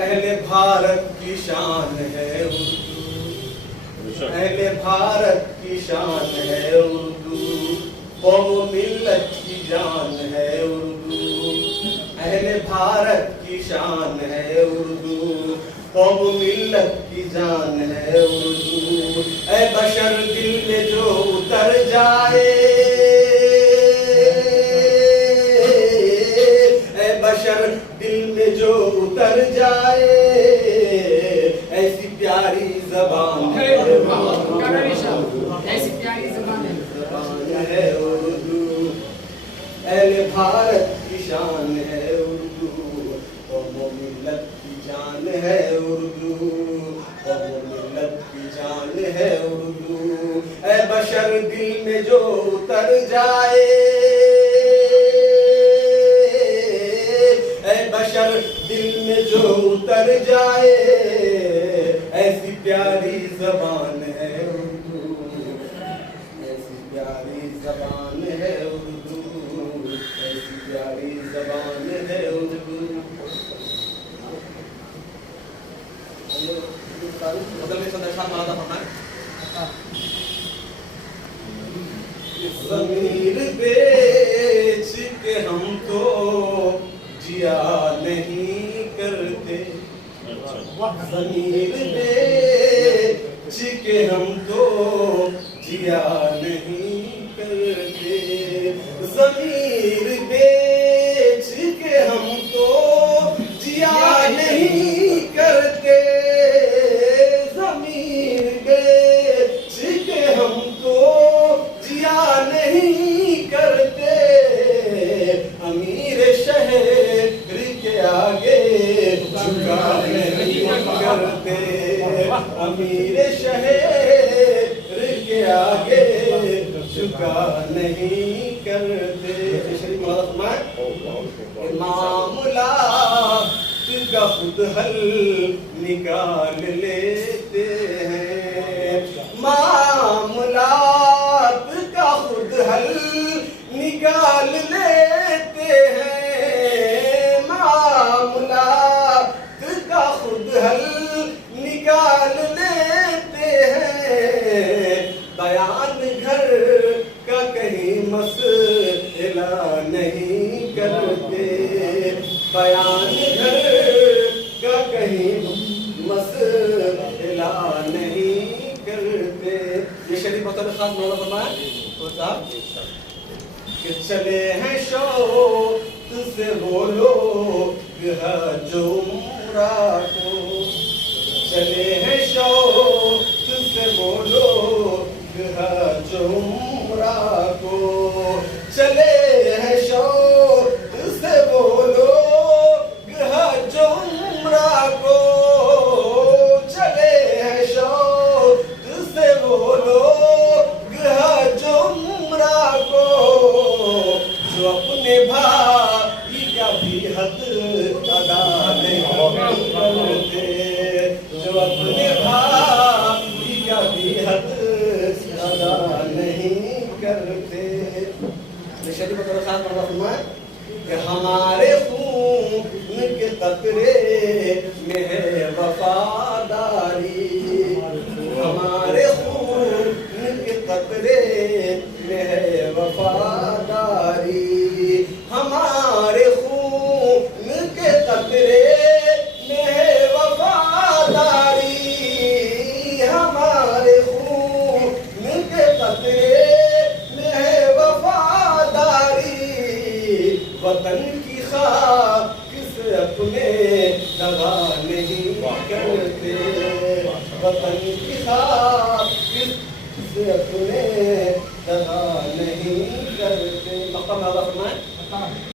اہل بھارت کی شان ہے اردو، اہل بھارت کی شان ہے اردو، قوم و ملت کی جان ہے اردو، اہل بھارت کی شان ہے اردو، قوم و ملت کی جان ہے اردو، اے بشر دل میں جو اتر جائے، اے بشر دل میں جو اتر جائے، ایسی پیاری زبان ہے ایسی پیاری زبان ہے اردو، اہل بھارت کی شان ہے اردو، قوم و ملت کی جان ہے اردو، قوم و ملت کی جان ہے اردو، اے بشر دل میں جو اتر جائے، اے بشر دل میں جو اتر جائے، ایسی پیاری زبان ہے اردو، ایسی پیاری زبان ہے اردو، ایسی پیاری زبان ہے اردو۔ ضمیر بیچ کے ہم تو جیا نہیں کرتے، ضمیر بیچ کے ہم تو جیا نہیں کرتے، ضمیر بیچ کے ہم تو جیا نہیں کرتے، ضمیر بیچ کے ہم تو جیا نہیں کرتے، امیر شہر کے آگے جھکا نہیں کرتے، امیر شہر کے آگے جھکا نہیں کرتے۔ معاملات کا خود حل نکال لیتے ہیں، معاملات کا خود حل نکال لیتے ہیں، معاملات کا خود حل نکال لیتے ہیں، بیان گھر کا کہیں مسئلہ نہیں کرتے، بیان گھر کا کہیں مسئلہ نہیں کرتے۔ یہ شریف مطلب خاص مولا فرمایا کہ چلے ہیں شوق سے وہ لوگ جو عمرہ کو، چلے ہیں شوق سے وہ لوگ جو عمرہ کو، چلے ہیں شوق سے وہ لوگ جو عمرہ کو، چلے ہیں شوق سے وہ لوگ جو عمرہ کو، جو اپنے بھائی کا بھی حق ادا نہیں کرتے، جو اپنے بھائی کا بھی حق ادا نہیں کرتے۔ شریف خان فرمایا کہ ہمارے خون کے قطرے میں ہے وفاداری، ہمارے خون کے قطرے میں ہے وفاداری، ہمارے خون کے قطرے میں ہے وفاداری، ہمارے خون کے قطرے میں ہے وفاداری، وطن کی خاک سے اپنے دغا نہیں کرتے، وطن کی خاک سے اپنے دغا نہیں کرتے۔ مقام اعلیٰ فرمائیں